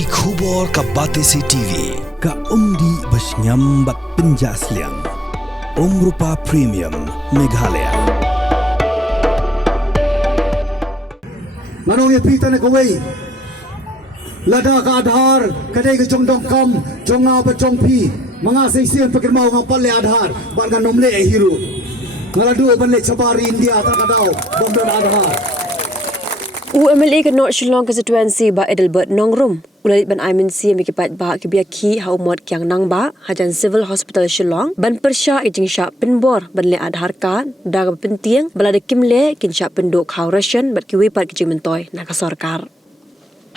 ki khubor ka Batesi TV ka umdi basnyambak penjaslian Rupa Premium Meghalaya Manong ipita na kaway lada ka adhar kadai ka jong dong kam jong nga pa jong pi mga saisian pakirmaw nga pale adhar ban nga nomle e hero ngaladu ban le sabari India takadaw bomdon adhar UMLA ke North Shillong constituency ba Edelbert Nongrum ulit ban aimin si mikipat ba kibiaki haumot kyang nang ba hajan civil hospital Shillong ban persya ijing sya penbor ban le adhar ka daga penting balada kimle kin sya penduk hau ration bat kiwi pat kijing mentoy na ka sarkar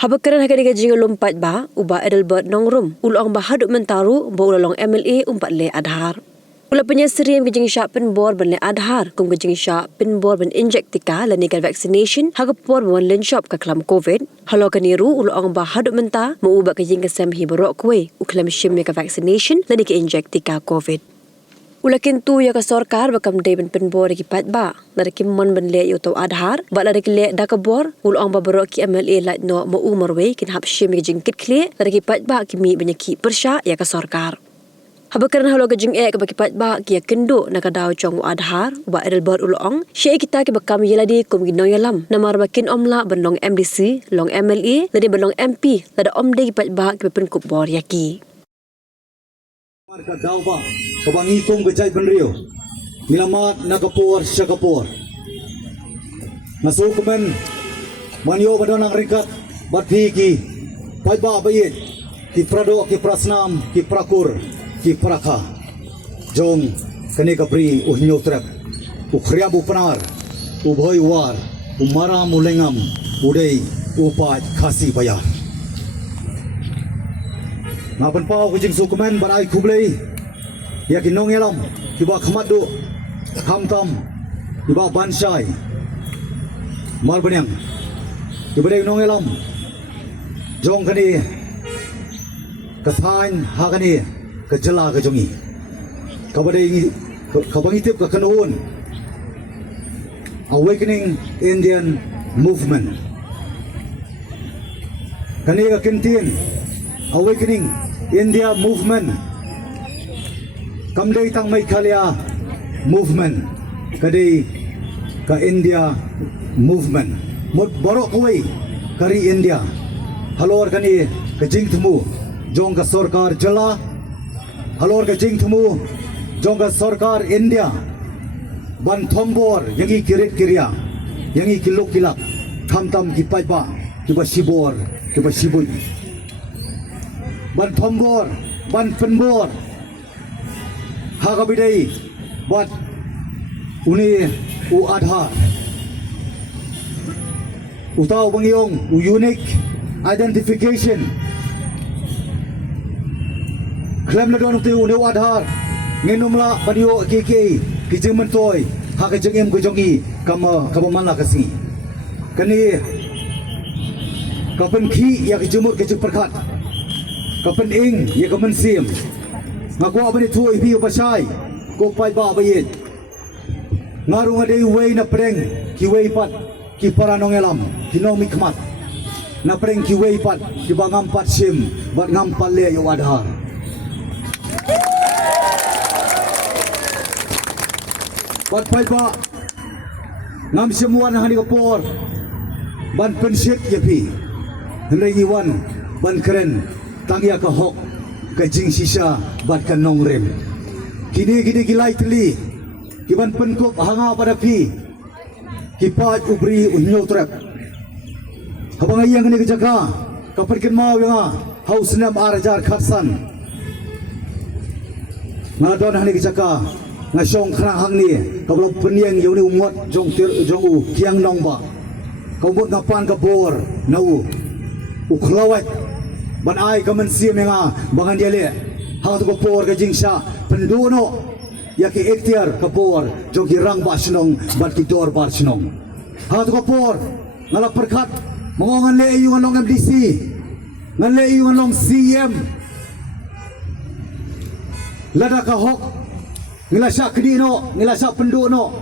habakaran hakani ka jing lompat ba uba Edelbert Nongrum ulong ba haduk mentaru ba ulalong MLA umpat le adhar Ula penyesirim kejing syak penbor ban le adhar kum kejing syak penbor ban injek tika lanikan vaccination hagapor ban len shop ka kelam covid halo kaniru ula ong ba haduk menta mau ubak kejing kesem hiborok kwe uklam shim ka vaccination lanik injek tika covid Ula kintu ya ka sarkar bakam dei ban penbor ki pat ba lar kim mon ban le yo to adhar ba lar ki le dakabor ula ong ba borok ki MLA lat no mau umarwe kin hap shim kejing kit kle lar ki pat ba ki mi banyaki persya ya ka sarkar Habakaran halo gajing ke bakipat ba kia kendo nakadaw chong adhar ba Edelbert ulong syai kita ke bakam yeladi kum ginong yalam namar bakin omla benong MDC long MLA ladi benong MP lada omde kipat ba ke penkup bor yaki marka daw ba kabangi kong gajay benrio milamat nakapor syakapor nasukumen manyo badonang ringkat batiki pai ba bayit ki prado ki prasnam ki prakur ki praka jong kani kapri uhnyo trap ukhrya bupanar ubhoy war umara mulengam udai upat khasi bayar ngapan pau kujing sukumen barai kublei ya kinong yalam kiba khamadu hamtam kiba bansai malbanyang kiba dei nong yalam jong kani kasain hakani kejala kejongi kabadai kabangi tip ka kanuun awakening Indian movement kani ka kintin awakening India movement kamdai tang Meghalaya movement kadai ka India movement mot borok kawai kari India halor kani kejing temu jong ka sarkar jala halor ke jing thumu jongga sarkar India ban thombor yangi kirit kiria yangi kilok kilak thamtam kipai ba kiba sibor kiba sibui ban thombor ban penbor hagabidai bat uni u adhar utaw bangyong u unique identification Klam na doon tiu ne adhar nginumla padio kiki kijeng mentoy ha kijeng em kujongi kama mala kasi kani kapen khi ya kijemur kijeng perkhat kapen ing ya kamen sim ngakwa bani thui bi pasai ko pai ba bayit ngarung ade wei na preng ki wei pat ki paranong elam kinong mikmat na preng ki wei pat ki bangam pat sim bat ngam palle yo adhar Bat pai ba ngam semua na hani kapor ban pensit yapi hendai iwan ban keren tangya ka hok ka jing sisa bat kan nongrem kini gilai teli kiban penkop hanga pada pi kipat ubri unyo trap habang ayang ni kejaga kapan ken mau yang haus nam arajar khatsan ngadon hani kejaga ngasong khrang hang ni kablo peniang yau ni umot jong u kiang nong ba kabut ngapan ka bor nau u khlawat ban ai kamen sim nga bangan dia le ha tu ko por ka jingsa penduno ya ki ektiar ka bor jong ki rang ba snong ban ki dor bar snong ha tu ko por ngala perkhat mongongan le yu nong MDC ngan le yu nong CM lada ka hok ngilasa kedino ngilasa penduno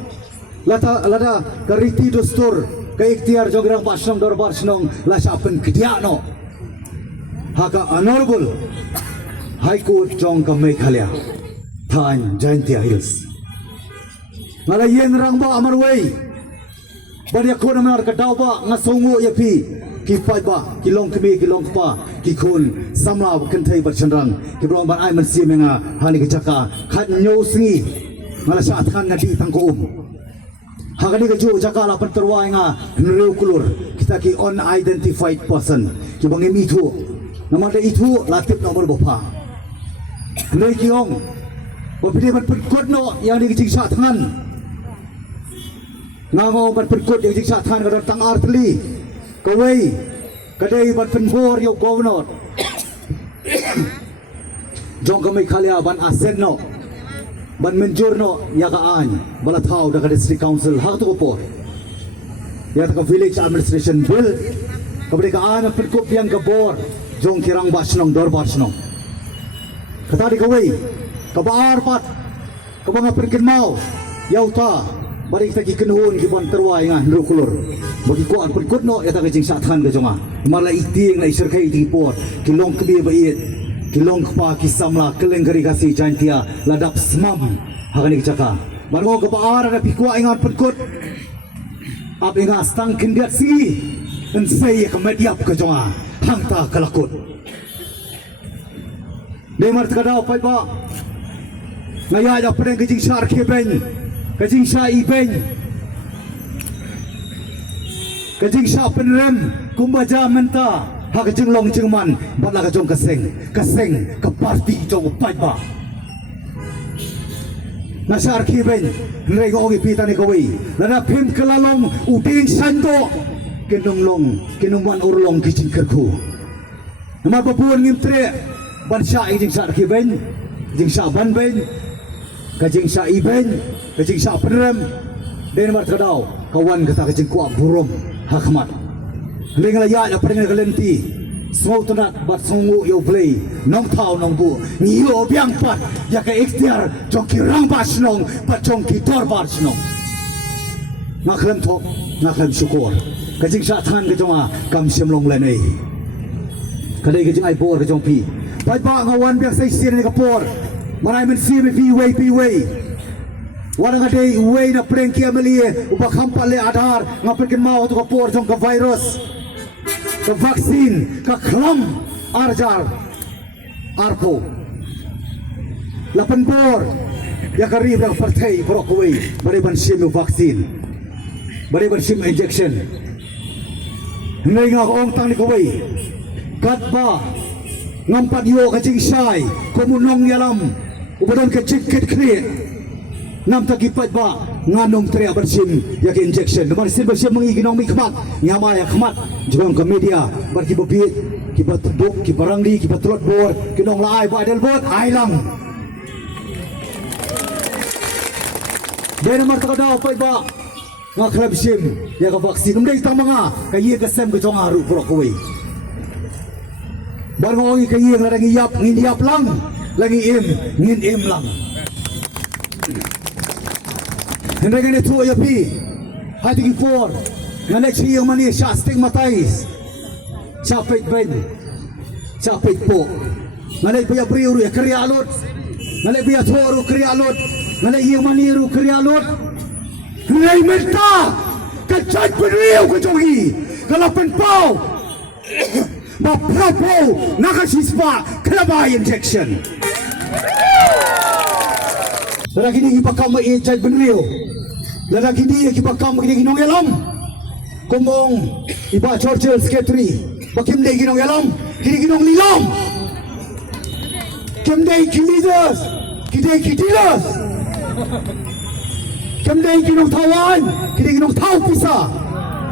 lada kariti dostur ke ikhtiar jograng pasong dorbar senong lasa pen kedia no haka honorable High Court jong ka Meghalaya Than Jaintia Hills ngala yen rang ba amar wei bania ko na mar ka daw ba nga songo ya pi ki pai ba ki long kemi ki long pa ki khun samla kan thai ba chanrang ki brong ban ai man si menga hani ka chaka khat nyo singi ngala sa athan nga di tang ko hagani ka ju chaka la pan terwai nga nreu kulur kita ki unidentified person ki bangem itu namada itu latip nomor bopa nei ki ong bo pidi ban perkut no yang di jing sa thangan ngamo ban perkut yang jing sa thangan ka tang artli kawai kadai ban penbor yo governor jong ka Meghalaya ban asen no ban menjur no ya ka an bala thau da ka district council hak to ko ya ka village administration bill kabri ka an perkut yang ka bor jong kirang basnong dor basnong kata di kawai kabar pat kabanga perkin mau yauta bari kita ki kenuhun ki ban terwai nga nru kulur bagi ko an perkut no ya ta ka jing sa than ka jonga mala iting la isar kai di por ki long kbi ba iet kilong pa kisamla keleng gari kasi Jaintia ladap smam hagani chaka bargo ka baara na pikwa ingat perkut ap inga stang kindiat si en sei ka mediap ka jonga hangta kalakut demar kada pai ba ngaya da pedeng ke jing sar ke ben ke jing sa i ben ke jing sa penrem kumbaja menta hak jeng long jeng man bat la ka jong kaseng ka parti jong pai ba na sar ki ben rei go gi pitani ko wi la na phim kalalong uding sando kenong long kenong man urlong ki jing kerku nama babuan ngim tre ban sha i jing sar ki ben jing sa ban ben ka jing sa i ben ka jing sa penrem den mar kadau kawan kata ka jing kuat burom hakmat lengala ya ya prengal kalenti smau tunat bat songu yo play nong thau nong bu ni yo biang pat ya ka ikhtiar jongki rang bas nong pat jongki dor bas nong ngaklem thok ngaklem syukur ka jing sa than ka jonga kam sim long le nei kadai ka jing ai bor ka jong pi pai ba ngawan biang sai sir ni ka por manai men si me pi wei warang adai wei na prengki amelie uba khampale adhar ngapen mau to ka por jong ka virus ka vaksin ka klam arjar arpo lapan bor ya karib dak partai brokoi bari ban sim vaksin bari ban sim injection ngai nga ong tang ni koi kat ba ngampat yo ka jing sai komunong yalam ubadon ka chikit kri nam ta kipat ba nganong tre bersim ya ke injection nomor sil bersim mengi ginong mi khmat nyama ya khmat jong ke media bar ki bobit ki batduk ki barangdi ki batrot bor kinong lai ba del bot ai lang de nomor ta daw pa ba nga klab sim ya ka vaksin umdai ta mga kayi ka sem ka jong aru pro koi bar ngongi kayi la ngi yap lang lagi ngin im lang Henry gani tu ya pi hati ki por ngale chi yang mani sha stigmatize sha pek ben sha pek po ngale pia priuru ya kriya alot ngale pia thoru kriya alot ngale yang mani ru kriya alot ngale menta ka chat priu ko jogi kala pen pau ba propo nakasispa klaba injection lagi ni ipakam mai chat benriu lagi ni ipakam gini ginong yalam kumbong iba Churchill secretary bakim dei ginong yalam gini ginong lilam kem dei leaders kidei kidilas kem dei ginong tawan gini ginong tau pisa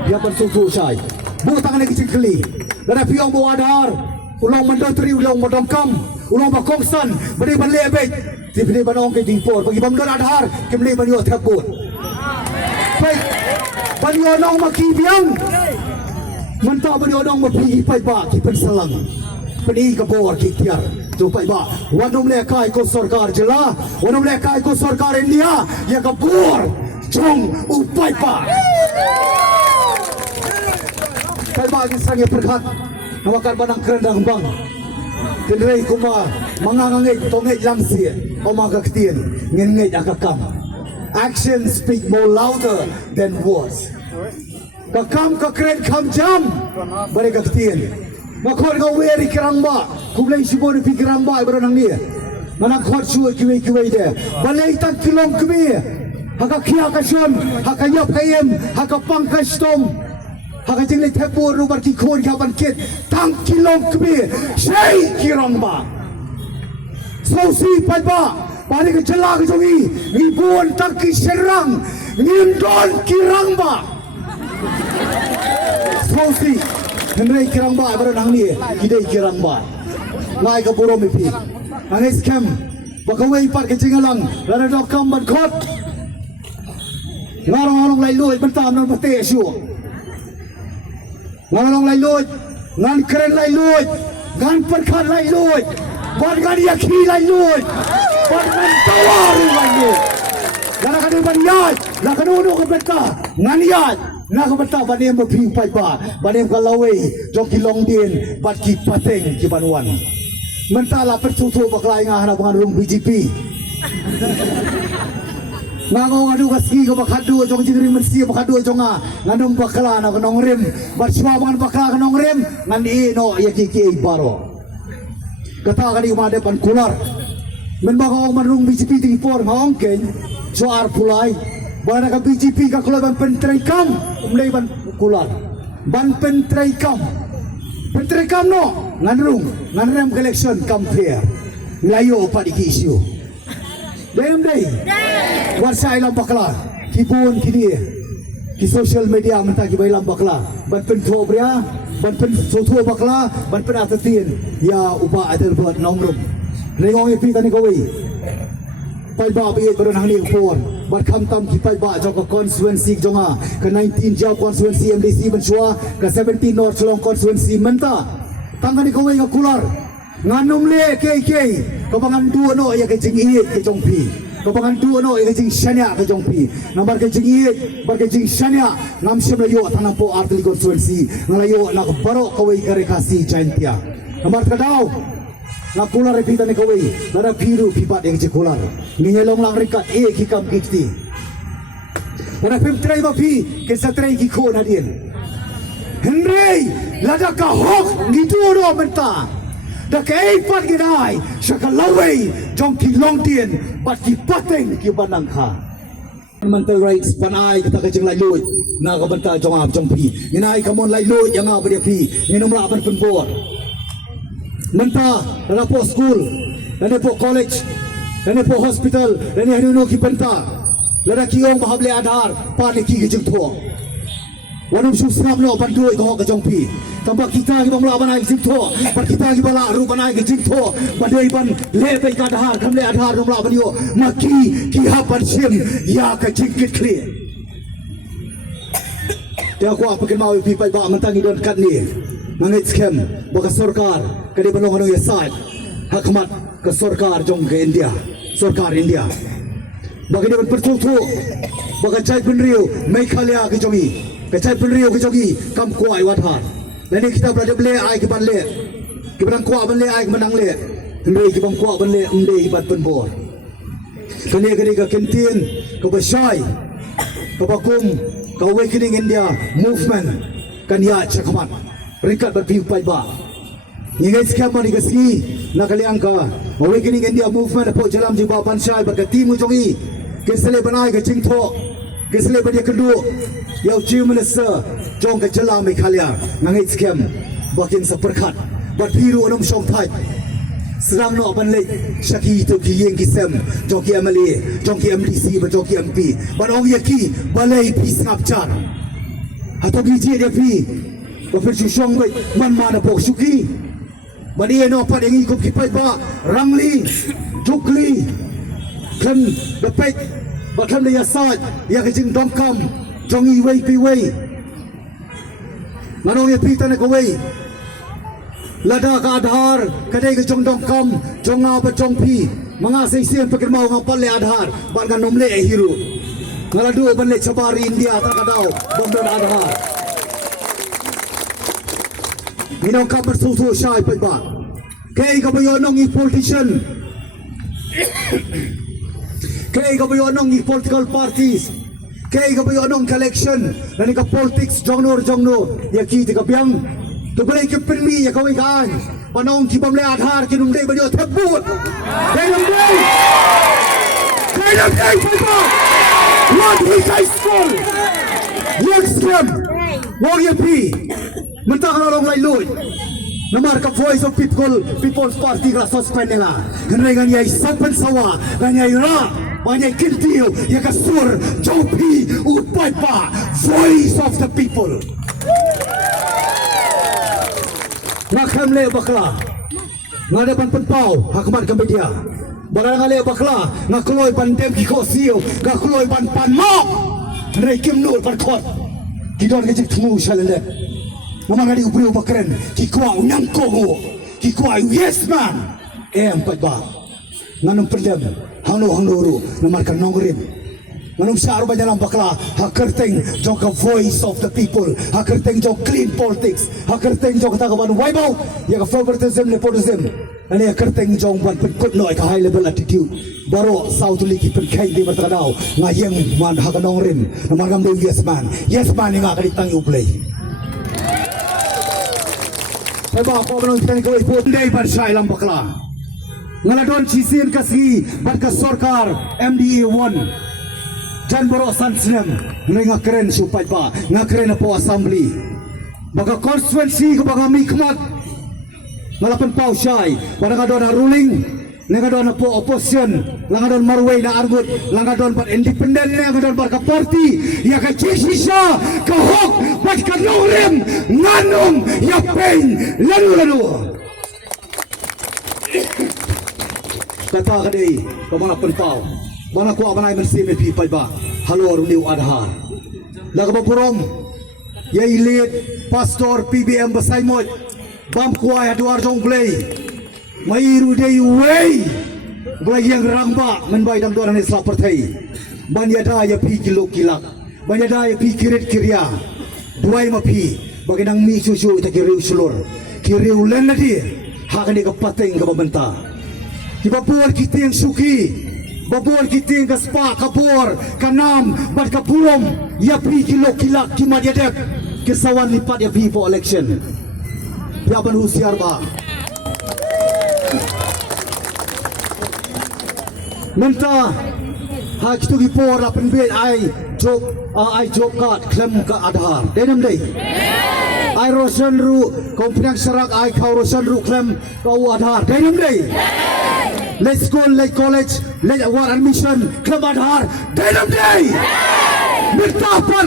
dia bersusu sai bu tangan lagi cikli lada piong bu adar ulang mandotri ulang madamkam ulang bakongsan beri balik abet Tipni banong ke jingpor bagi bamdor adhar kemli banyo thakbut pai banyo nong makibiang manta banyo nong mapi pai ba ki pensalang peni ka bor ki tiar to pai ba wanom le kai ko sarkar jila wanom le kai ko sarkar India ya ka bor chong upai pa pai ba ki sange perkhat Nawakan banang kerendang bang. Tinrei kuma mangangangit tongit langsia o magaktian ngengit akakam. Actions speak more louder than words. Kakam kakren kam jam bari kaktian. Makor ka weri keramba kublai sibo ni pikiramba ibaran ni. Manak khot suai kiwi de. Balai tak kilong kemi. Haka kia kasion, haka yop kayem, haka pangkas tom. Haka jingli tepu rubar ki khon ka ban kit. Tang kilong kemi. Sei kiramba. Sausi padba. Pari ke jela ke jongi. Ngibun tak ki serang. Ngindon kiramba. Sausi. Henry kiramba ibaran hang ni. Kidai kiramba. Ngai ka puro mipi. Angis kem. Bakawai par ke jingalang. Lada dokam ban khot. Ngarong lai luit bentam non pate syu. Ngarong lai luit, ngan keren lai luit, ngan perkhat lai luit, ban gan yakhi lai luit, ban gan tawaru lai luit. Ngan kan ban yat, la kan unu ka beta, ngan yat, na ka beta ban em pi pai pa, ban em ka lawei, jong ki long dien, ban ki pateng ki banwan. Mentala pertutu baklai ngah na ban rung BJP. Ngangau ngadu kaski ke bakadu jong jingri mensi bakadu jonga ngandum bakala na kanong rem barswa ban bakala kanong rem ngan ino yakiki baro kata kadi umade pan kular men bagaw manrung BJP ting por maong ken soar pulai bana ka BJP ka kular ban pentrai kam umlei ban kular ban pentrai kam no nganrem election kam fair layo pa di isu Dayam day. Warsa ilang bakla. Kipun kini. Ki social media mentah ki ilang bakla. Ban pen thua bria, ban pen thua bakla, ban pen atatin. Ya uba atel buat nomrum. Nengong ipi tani kawi. Pai ba bi baron hang ni pon. Ban kham tam ki pai ba jok constituency jonga. Ke 19 jaw constituency MDC ban chua, ke 17 North Long constituency mentah. Tangani kawi ka kular. Nganum le KK kabangan dua no ya kejing iit ke jongpi kabangan dua no ya kejing shania ke jongpi nambar kejing iit bar kejing shania ngam sim layo tanang po artli constituency ngalayo nak barok kawai karekasi jantia nambar kadau nak kular repita ni kawai lada biru pipat yang jekular nginyelong lang rikat kikam kikti wana pim tray ba pi ke sa tray ki ko nadien Henry lada ka hok ngiduro menta dah keipat gidai sakalawai jong ki long tien bat ki pateng ki banangkha mental rights panai kita kejeng lai lui na ka banta jong ap jong pi nginai kamon lai lui yang ap dia pi nginum la ban penbor menta la po school la po college la po hospital la ni hanu ki banta la ki ong bahable adhar pa ni ki kejeng tho wanum susam no ban duai ko ka jong pi tampak kita ki bangla banai jing tho par kita ki bala ru banai ki jing tho badai ban le pe ka dhar kham le adhar rum la banyo maki ki ha par sim ya ka jing kit clear dia ko apa mau pi pai ba mentangi don kat ni mangit scam ba ka sarkar ka di balong ya side hakmat ka sarkar jong ke India sarkar India bagi dia percucu ba ka chai penriu Meghalaya ki jongi ka chai penriu ki jongi kam kuai wathar Lani kita berada beli ai ke ban le. Ke ban kuat ban le ai ke menang le. Hembei ke ban kuat ban le umdei bat penbor. Kini kini ke kantin, ke besai, ke bakum, ke Awakening India movement kan ya cakamat. Ringkat berpiu pai ba. Ningai skema ni keski nak kalian ka Awakening India movement po jalan jiba pansai berketimu jongi. Kesele banai ke cingtho. Kesele badia kedua. Yau Chief Minister jong ke jela Meghalaya ngangai scam bakin seperkat bat biru anum song thai serang no ban le shaki to ki yeng ki sem jong ki MLA jong ki MDC ba jong ki MP bat ong yaki balai pi snapchat atau gi je dia pi ba fer shong bai man mana pok suki bani no pat yang ikut ki pai ba rangli jukli kan depek ba kan dia sat ya ke jing dongkam jongi wei pi wei manong ye pi tan ko wei lada ka adhar kadai ke jong dong kam jonga ba jong pi manga sei sian pakir mau ngapal le adhar ban kan nomle e hiru ngaladu ban le chabari India ta kadau bandon adhar Minong kabar susu syai pagba. Kaya kabayonong i politician. Kaya kabayonong i political parties. Kaya kabayonong election. Nani ka politics jongno. Ya kita kabyang. Tubalay kipinmi ya kawin kaan. Panong kibamle adhar kinumday ba niyo tebut. Kaya namday. Kaya namday pagba. What we guys call. What scam. What you be. Mentah kalau orang lain luit. Namar ka voice of people's party ka suspend nila. Ganay ganyan sapan sawa, ganyan ra, ganyan kintiyo, ya ka sur, jopi, upay pa, voice of the people. Nakamle bakla, ngadapan penpau, hakmat ka media. Bakal ngale bakla, ngakuloy pandem ki kosiyo, ngakuloy pan mok, ganay kimnul pan kot. Kidon ka jik temu shalale. Namang ada ubri ubakren, kikwa unyang kogo, kikwa yes man. Pagba, nganong pendem, hangno ru, namar kan nongrim. Nganong syaro banyak bakla, hakerteng jong voice of the people, hakerteng jong clean politics, hakerteng jong katakaban waibau, ya ka favoritism nepotism. Ani hakerteng jong ban penkut noi ka high level attitude. Baro South Liki penkai di bertakadau, ngayeng man hakanongrim, namar ngamdo yes man nga kaditang ublay. Sebab apa menurut kita kau ikut day bersai lam bakla. Ngaladon cisin kasih berkas sorkar MDE 1. Jan boro sansnem ngakeren supaya pa ngakeren po assembly. Baga constituency ko baga mikmat. Ngalapan pau syai pada kadon ruling. Nangadon po opposition, langadon marway na argut, langadon par independent, langadon par ka party, ya ka chisisa, ka hok, bat ka nongrim, nganong, ya pain, lalu. Kata ka day, kamana penpau, mana ko abanay man si MP ba, halo runiw adhar. Lagabapurom, ya ilit, pastor PBM basaymot, bam kuay aduar jong play. Mairu day way Belai yang rangba menbai dam doran Islam pertai Banyada ya pi kilo kilak Banyada ya pi kirit kiria Duai ma pi Baginang mi susu ita kiriu sulur Kiriu len nadi Hakan di kapateng ke babenta Kibabuar kita yang suki Babuar kita yang kaspa kabur Kanam Bad kapurom Ya pi kilo kilak Kimat yadek Kesawan lipat ya pi for election Piapan husiar ba Menta hak tu gipor la penbet ai job card klem ka adhar denam dei ai rosan ru kompiang serak ai kau rosan ru klem kau adhar denam dei let's go let college let war admission klem adhar denam dei menta pan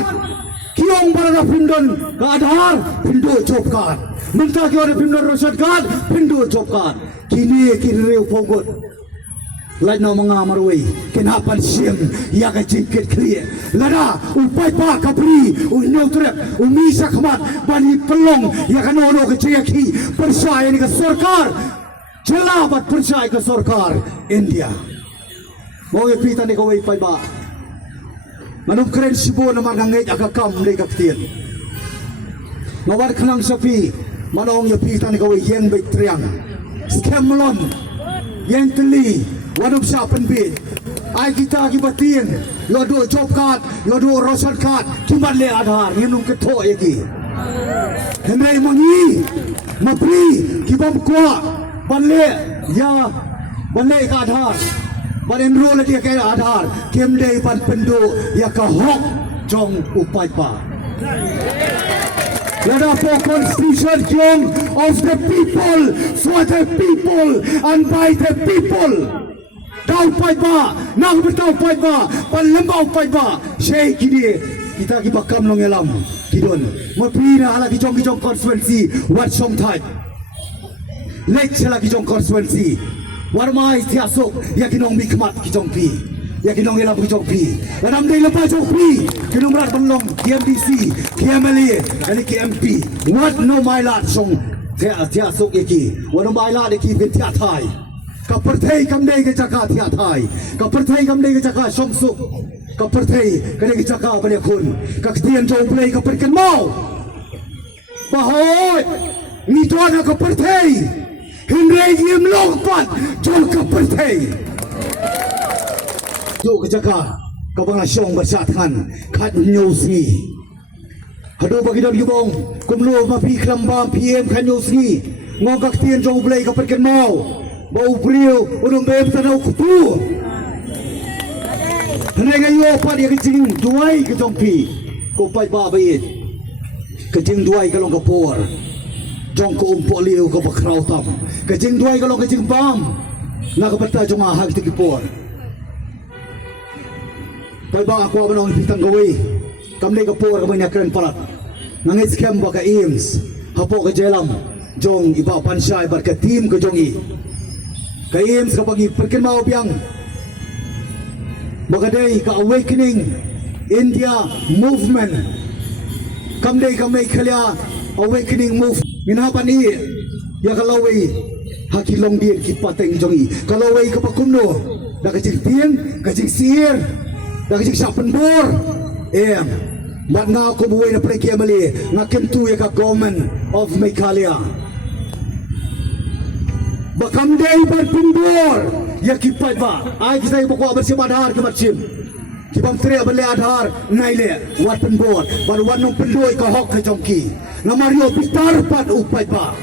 kiong barada pindon ka adhar pindo job card menta kiong pindon rosan card pindo job card kini reu pogot Lai no mga marway kinapan siyem ya ka jingkit clear lada upay pa kapri unyautrep umisa khamat bani pelong ya ka nono ka cheki persaya ni ka sarkar jelabat persaya ka sarkar India mau ye pita ni ka way pay ba manum kren sibo na magangay akakam ni ka ktian nawar khanang sapi manong ye pita ni ka way yeng bay triang scamlon yang teli Wadup siapan bin Ai kita kibatin Lodo job card Lodo rosan card Kibat le adhar Nginung ketok yaki Henry mangi Mapri Kibam kuat Banle Ya Banle ka adhar Ban enroll dia ke adhar Kemdei ban pendu Ya ka hok Jong upay pa Lada for constitution Jong of the people For the people And by the people Tau pai ba, nang betau pai ba, pan lembau pai ba. Syekh kini kita bakam long elam kidon. Mepina ala kijong constituency wat song type. Lek chala kijong constituency. Warmai tiasok ya kinong mikmat kijong pi. Ya kinong elam kijong pi. Dalam dei lepas jong pi. Kinong berat benlong KMDC, KMLA, ani KMP. Wat no mailat song tiasok yaki. Wat no mailat yaki bin tiatai. Kapertai kamdei ke cakap tiatai, kapertai kamdei ke cakap songsuk, kapertai kamdei ke cakap banyak kun, kaktian jauh play kaperkan mau, bahoy, ni tuan ke partai Henry Yim Longpat jol ke partai jo ke jaka kabang syong bersatan khat nyusi hado bagi don gibong kumlo mapi klamba PM khat nyusi ngogak tien jong blai ka perken mau bau brio unum bem tanau kutu hanai gayo pa dia kecing duai ke jongpi ko pai ba bai kecing duai ka long ka por jong ko umpo liu ka bakrau tam kecing duai ka long kecing pam na ka pata jong ahag ti por pai ba aku abanong pitang gawi kamle ka por ka banyak keren parat nangis kem ba ka ims hapo ka jelam jong iba pansai bar ka tim ka jongi ka ims ka pagi perken mau biang bagadai ka awakening India movement kamdai ka mai khalya awakening move minapan i ya kalawai hakilong dia ki pateng jongi kalawai ka pakumno da ka jing tiang ka jing sir da ka jing sapen bor mat nga ko buway na prekia mali nga kentu ya ka government of Meghalaya bakam day ban pimbor ya kipat ba ai kita ibu ko bersih adhar ke macam kibam tre bale adhar naile wat pimbor ban wanong pendoi ka hok ka jongki na mario pitar pat upai ba